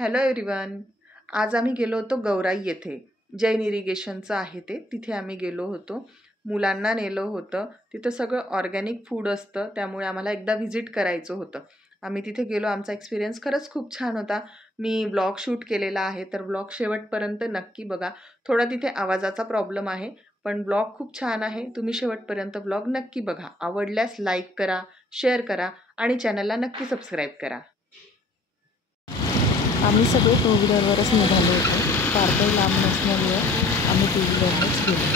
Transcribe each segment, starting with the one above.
Hello everyone. आज आम्ही गेलो होतो गौराई येथे. जैन इरिगेशनचं आहे ते. तिथे आम्ही गेलो होतो. मुलांना नेलं होतं. तिथं सगळं ऑर्गॅनिक फूड असतं, त्यामुळे आम्हाला एकदा व्हिजिट करायचं होतं. आम्ही तिथे गेलो. आमचा एक्सपिरियन्स खरंच खूप छान होता. मी ब्लॉग शूट केलेला आहे, तर ब्लॉग शेवटपर्यंत नक्की बघा. थोडा तिथे आवाजाचा प्रॉब्लेम आहे, पण ब्लॉग खूप छान आहे. तुम्ही शेवटपर्यंत ब्लॉग नक्की बघा. आवडल्यास लाईक करा, शेअर करा आणि चॅनलला नक्की सबस्क्राईब करा. आम्ही सगळे टू व्हीलरवरच निघालो होतो. फार काही लांब नसल्यामुळे आम्ही टू व्हीलरवरच गेलो.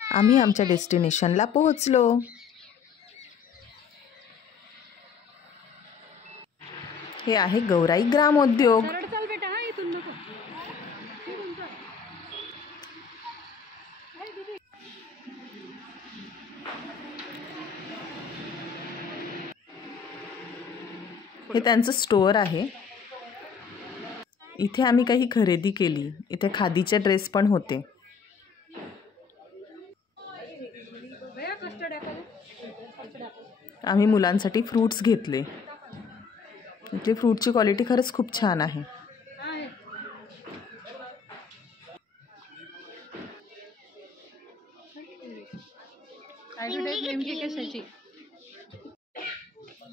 आम्ही आमच्या डेस्टिनेशनला पोहोचलो. हे आहे गौराई ग्रामोद्योग. हे त्यांचं स्टोअर आहे. इथे आम्ही काही खरेदी केली. इथे खादीचे ड्रेस पण होते. आम्ही मुलांसाठी फ्रूट्स घेतले. इथे फ्रूटची क्वालिटी खरंच खूप छान आहे.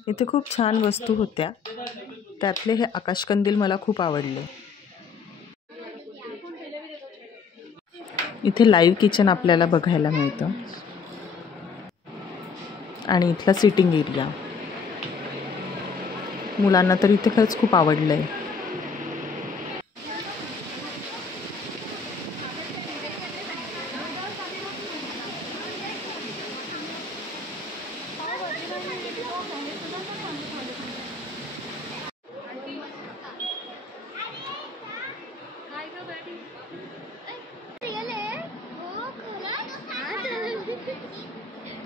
इथे खूप छान वस्तू होत्या. त्यातले हे आकाशकंदील मला खूप आवडले. इथे लाईव्ह किचन आपल्याला बघायला मिळतं आणि इथला सिटिंग एरिया. मुलांना तर इथे खरंच खूप आवडलंय.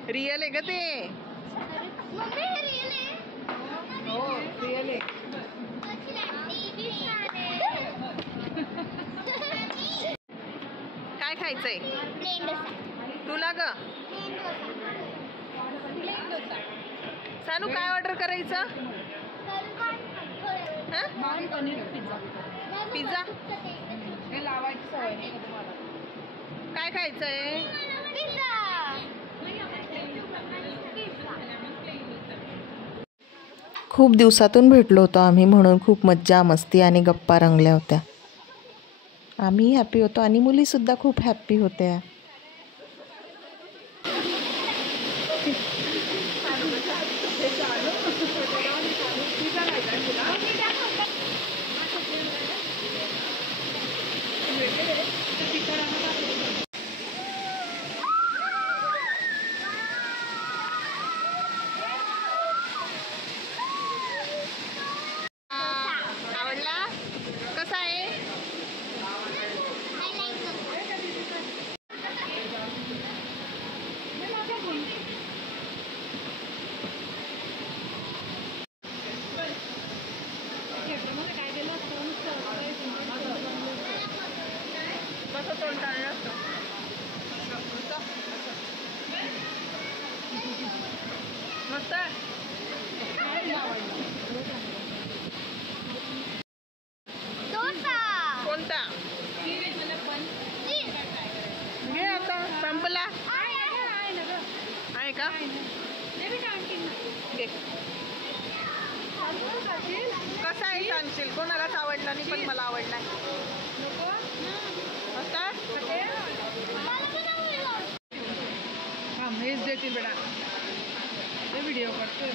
रिअल आहे का ते? हो रिअल आहे. काय खायचंय तुला ग? सानू काय ऑर्डर करायचं? पिझ्झा. काय खायचंय? खूप दिवसातून भेटलो होतो आम्ही, म्हणून खूप मज्जा मस्ती आणि गप्पा रंगल्या होत्या. आम्ही हॅपी होतो आणि मुलीसुद्धा खूप हॅपी होत्या. कोणता घे आता? संपला आहे का? कसा आहे सांगशील? कोणालाच आवडला नाही, पण मला आवडला. हेच देतील बेटा. व्हिडिओ करतोय.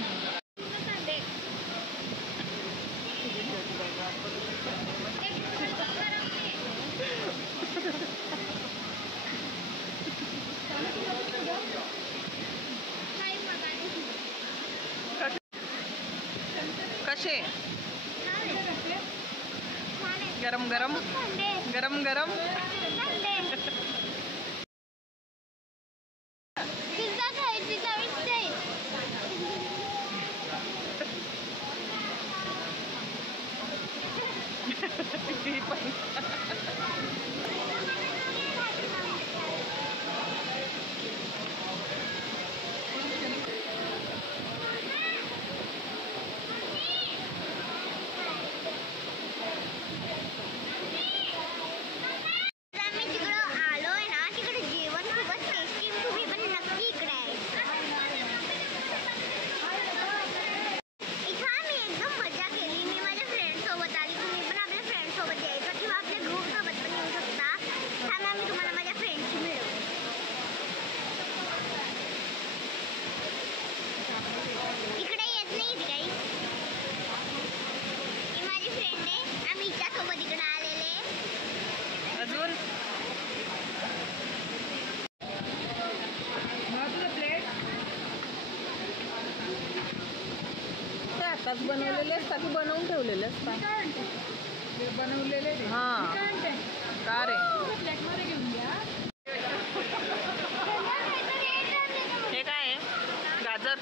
कसे? गरम गरम गरम गरम. आताच बनवलेले असतात की बनवून ठेवलेले असतात? बनवलेले हां का रे हे काय आहे गाजर